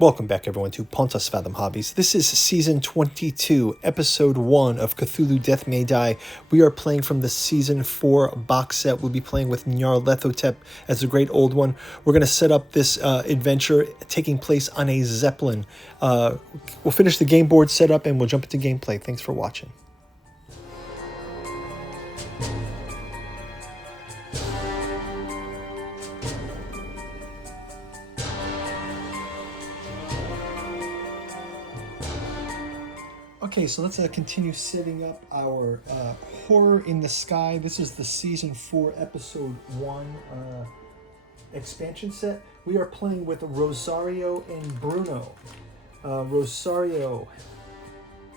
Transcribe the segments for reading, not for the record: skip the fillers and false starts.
Welcome back, everyone, to Pontus Fathom Hobbies. This is Season 22, Episode 1 of Cthulhu Death May Die. We are playing from the Season 4 box set. We'll be playing with Nyarlathotep as the Great Old One. We're going to set up this adventure taking place on a Zeppelin. We'll finish the game board setup and we'll jump into gameplay. Thanks for watching. Okay, so let's continue setting up our Horror in the Sky. This is the Season 4, Episode 1 expansion set. We are playing with Rosario and Bruno. Rosario,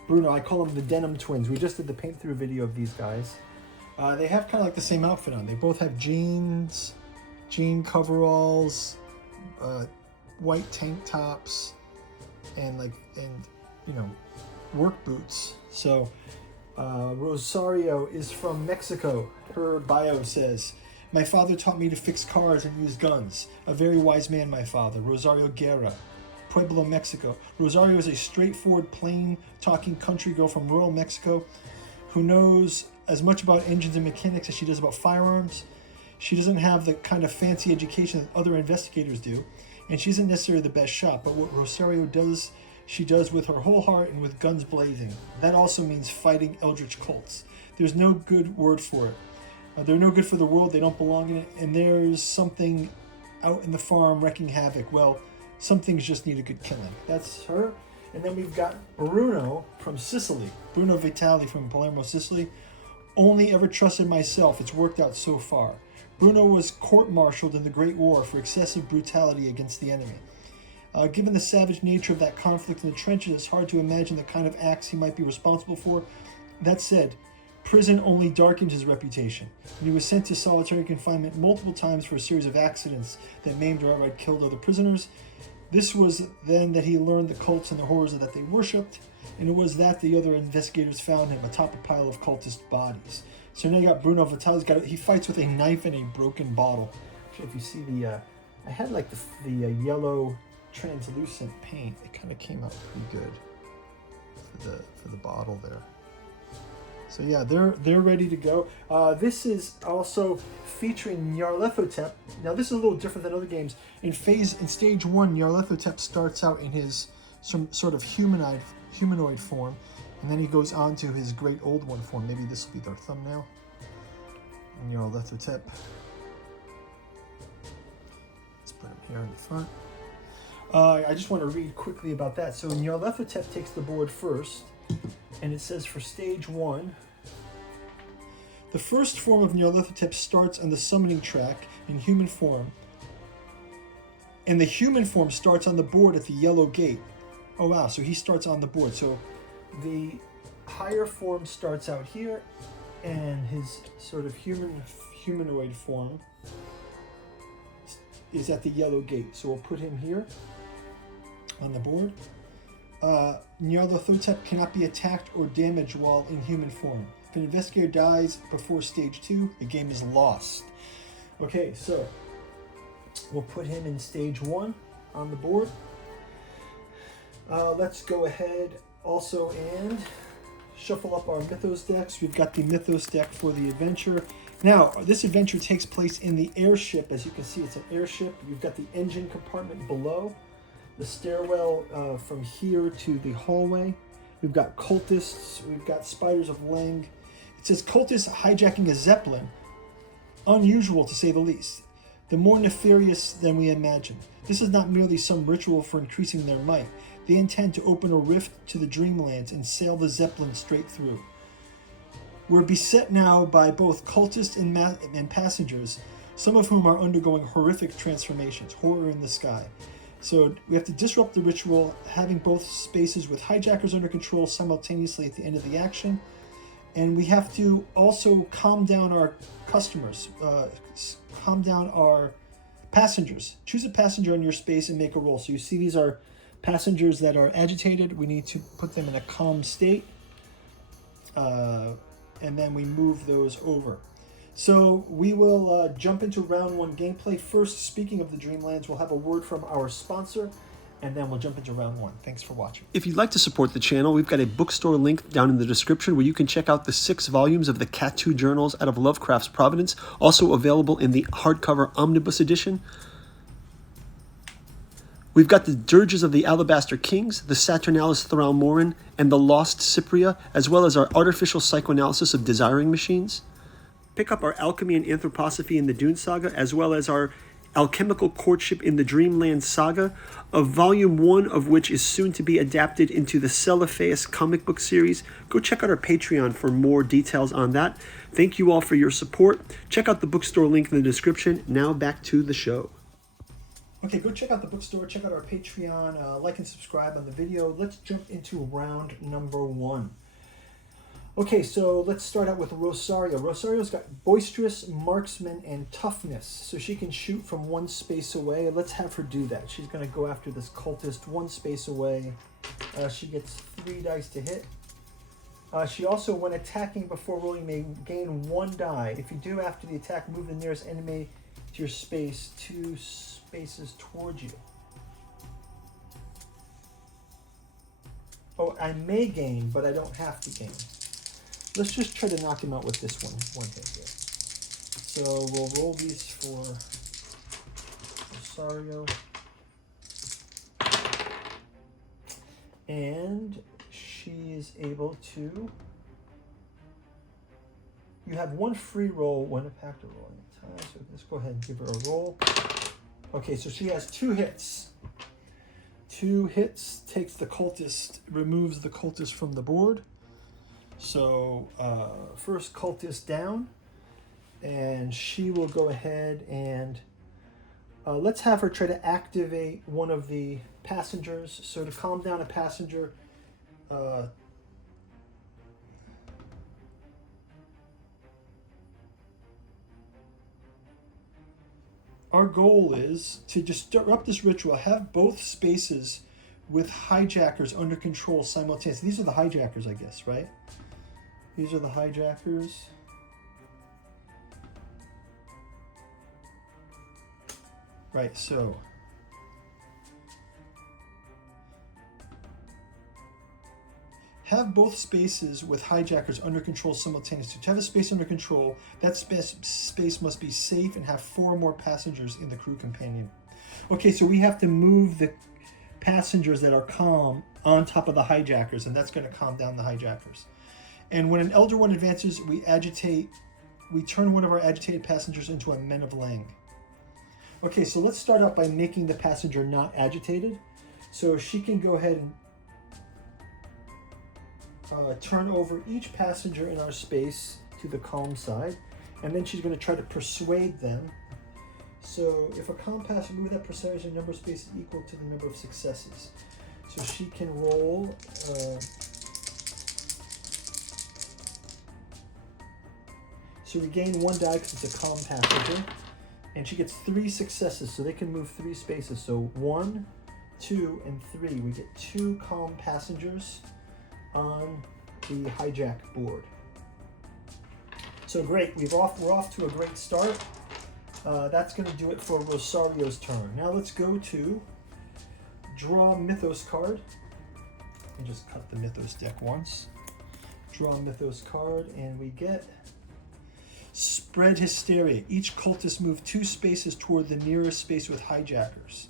Bruno, I call them the Denim Twins. We just did the paint-through video of these guys. They have kind of like the same outfit on. They both have jeans, jean coveralls, white tank tops, and work boots. So Rosario is from Mexico. Her bio says, "My father taught me to fix cars and use guns. A very wise man, my father. Rosario Guerra, Pueblo, Mexico." Rosario is a straightforward, plain-talking country girl from rural Mexico who knows as much about engines and mechanics as she does about firearms. She doesn't have the kind of fancy education that other investigators do, and she isn't necessarily the best shot, but what Rosario does, she does with her whole heart and with guns blazing. That also means fighting eldritch cults. There's no good word for it. They're no good for the world, they don't belong in it, and there's something out in the farm wrecking havoc. Well, some things just need a good killing. That's her. And then we've got Bruno from Sicily. Bruno Vitali from Palermo, Sicily. "Only ever trusted myself. It's worked out so far." Bruno was court-martialed in the Great War for excessive brutality against the enemy. Given the savage nature of that conflict in the trenches, it's hard to imagine the kind of acts he might be responsible for. That said, prison only darkened his reputation, and he was sent to solitary confinement multiple times for a series of accidents that maimed or outright killed other prisoners. This was then that he learned the cults and the horrors that they worshipped, and it was that the other investigators found him atop a pile of cultist bodies. So now you got Bruno Vitali. He fights with a knife and a broken bottle. Actually, if you see I had like the yellow translucent paint. It kind of came out pretty good for the bottle there. So yeah, they're ready to go. This is also featuring Nyarlathotep. Now this is a little different than other games. In stage 1, Nyarlathotep starts out in his some sort of humanoid form, and then he goes on to his Great Old One form. Maybe this will be their thumbnail. Nyarlathotep. Let's put him here in the front. I just want to read quickly about that. So Nyarlathotep takes the board first, and it says for stage 1, the first form of Nyarlathotep starts on the summoning track in human form, and the human form starts on the board at the yellow gate. Oh wow, so he starts on the board. So the higher form starts out here, and his sort of humanoid form is at the yellow gate. So we'll put him here on the board. Nyarlathotep cannot be attacked or damaged while in human form. If an investigator dies before stage 2, the game is lost. Okay, so we'll put him in stage 1 on the board. Let's go ahead also and shuffle up our Mythos decks. We've got the Mythos deck for the adventure. Now, this adventure takes place in the airship. As you can see, it's an airship. You've got the engine compartment below, the stairwell from here to the hallway. We've got cultists. We've got spiders of Leng. It says cultists hijacking a Zeppelin. Unusual, to say the least. The more nefarious than we imagine. This is not merely some ritual for increasing their might. They intend to open a rift to the Dreamlands and sail the Zeppelin straight through. We're beset now by both cultists and passengers, some of whom are undergoing horrific transformations. Horror in the sky. So we have to disrupt the ritual, having both spaces with hijackers under control simultaneously at the end of the action. And we have to also calm down our customers, calm down our passengers. Choose a passenger on your space and make a roll. So you see these are passengers that are agitated. We need to put them in a calm state. And then we move those over. So we will jump into round 1 gameplay. First, speaking of the Dreamlands, we'll have a word from our sponsor. and then we'll jump into round 1. Thanks for watching. If you'd like to support the channel, we've got a bookstore link down in the description where you can check out the 6 volumes of the Cthulhu journals out of Lovecraft's Providence, also available in the hardcover omnibus edition. We've got the Dirges of the Alabaster Kings, the Saturnalis Thralmorin, and the Lost Cypria, as well as our artificial psychoanalysis of desiring machines. Pick up our Alchemy and Anthroposophy in the Dune Saga, as well as our Alchemical Courtship in the Dreamland Saga, of volume 1 of which is soon to be adapted into the Celophaeus comic book series. Go check out our Patreon for more details on that. Thank you all for your support. Check out the bookstore link in the description. Now back to the show. Okay, go check out the bookstore, check out our Patreon, like and subscribe on the video. Let's jump into round number 1. Okay, so let's start out with Rosario. Rosario's got Boisterous, Marksman, and Toughness, so she can shoot from 1 space away. Let's have her do that. She's going to go after this cultist 1 space away. She gets 3 dice to hit. She also, when attacking before rolling, may gain 1 die. If you do, after the attack, move the nearest enemy to your space 2 spaces towards you. Oh, I may gain, but I don't have to gain. Let's just try to knock him out with this one hit here. So we'll roll these for Rosario. And she is able to... You have 1 free roll when a pact rolling. So let's go ahead and give her a roll. Okay, so she has 2 hits. 2 hits takes the cultist, removes the cultist from the board. So first cultist down, and she will go ahead and let's have her try to activate one of the passengers. So to calm down a passenger, our goal is to just disrupt this ritual, have both spaces with hijackers under control simultaneously. These are the hijackers, I guess, right? These are the hijackers. Right, so have both spaces with hijackers under control simultaneously. To have a space under control, that space must be safe and have 4 more passengers in the crew companion. Okay, so we have to move the passengers that are calm on top of the hijackers, and that's going to calm down the hijackers. And when an Elder One advances, we turn one of our agitated passengers into a Men of Lang. Okay, so let's start out by making the passenger not agitated. So she can go ahead and turn over each passenger in our space to the calm side, and then she's going to try to persuade them. So if a calm passenger, move that percentage in number of spaces equal to the number of successes. So she can roll... So we gain 1 die because it's a calm passenger, and she gets 3 successes, so they can move 3 spaces. So 1, 2, and 3. We get 2 calm passengers on the hijack board. So great, we're off to a great start. That's going to do it for Rosario's turn. Now let's go to draw Mythos card. And just cut the Mythos deck once. Draw Mythos card, and we get Spread Hysteria. Each cultist move 2 spaces toward the nearest space with hijackers.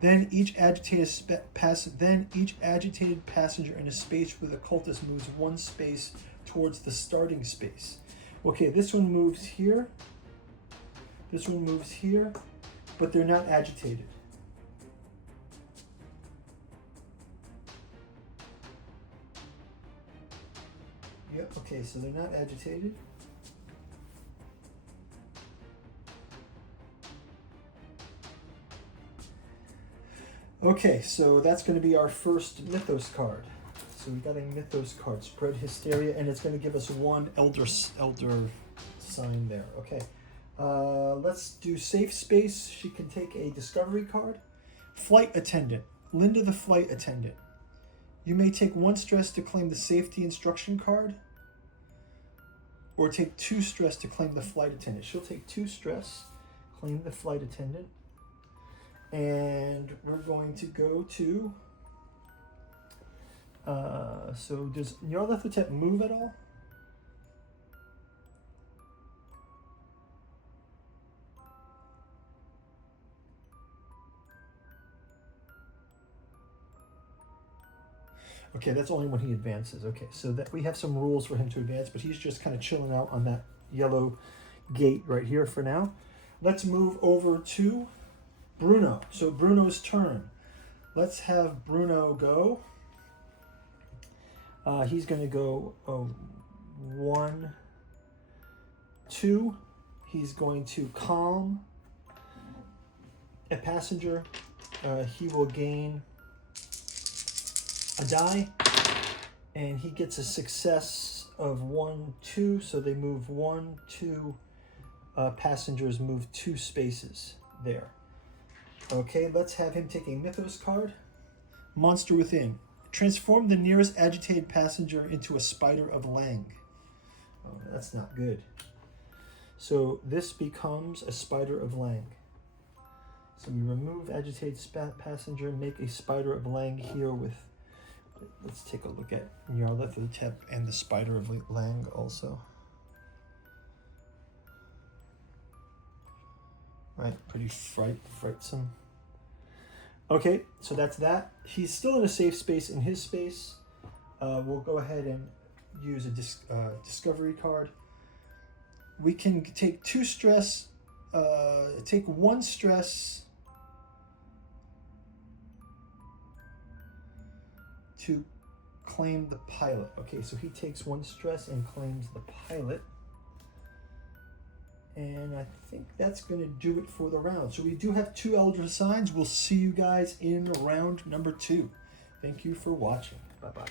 Then each agitated passenger in a space with a cultist moves 1 space towards the starting space. Okay, this one moves here. This one moves here, but they're not agitated. Yep, okay, so they're not agitated. Okay, so that's going to be our first Mythos card. So we got a Mythos card, Spread Hysteria, and it's going to give us 1 elder sign there. Okay, let's do Safe Space. She can take a Discovery card. Flight Attendant, Linda the Flight Attendant. You may take 1 stress to claim the Safety Instruction card, or take 2 stress to claim the Flight Attendant. She'll take 2 stress, claim the Flight Attendant. And we're going to go to... so does Nyarlathotep move at all? Okay, that's only when he advances. Okay, so that we have some rules for him to advance, but he's just kind of chilling out on that yellow gate right here for now. Let's move over to Bruno. So Bruno's turn. Let's have Bruno go. He's going to go 1, 2. He's going to calm a passenger. He will gain a die, and he gets a success of 1, 2. So they move 1, 2. Passengers move 2 spaces there. Okay, let's have him take a Mythos card. Monster Within. Transform the nearest agitated passenger into a spider of Lang. Oh, that's not good. So this becomes a spider of Lang. So we remove agitated passenger, make a spider of Lang here with... Let's take a look at Nyarlathotep and the spider of Lang also. Right, pretty frightsome. Okay, so that's that. He's still in a safe space in his space. We'll go ahead and use a discovery card. We can take 2 stress, take 1 stress to claim the pilot. Okay, so he takes 1 stress and claims the pilot. And I think that's going to do it for the round. So we do have 2 Eldritch Signs. We'll see you guys in round number 2. Thank you for watching. Bye-bye.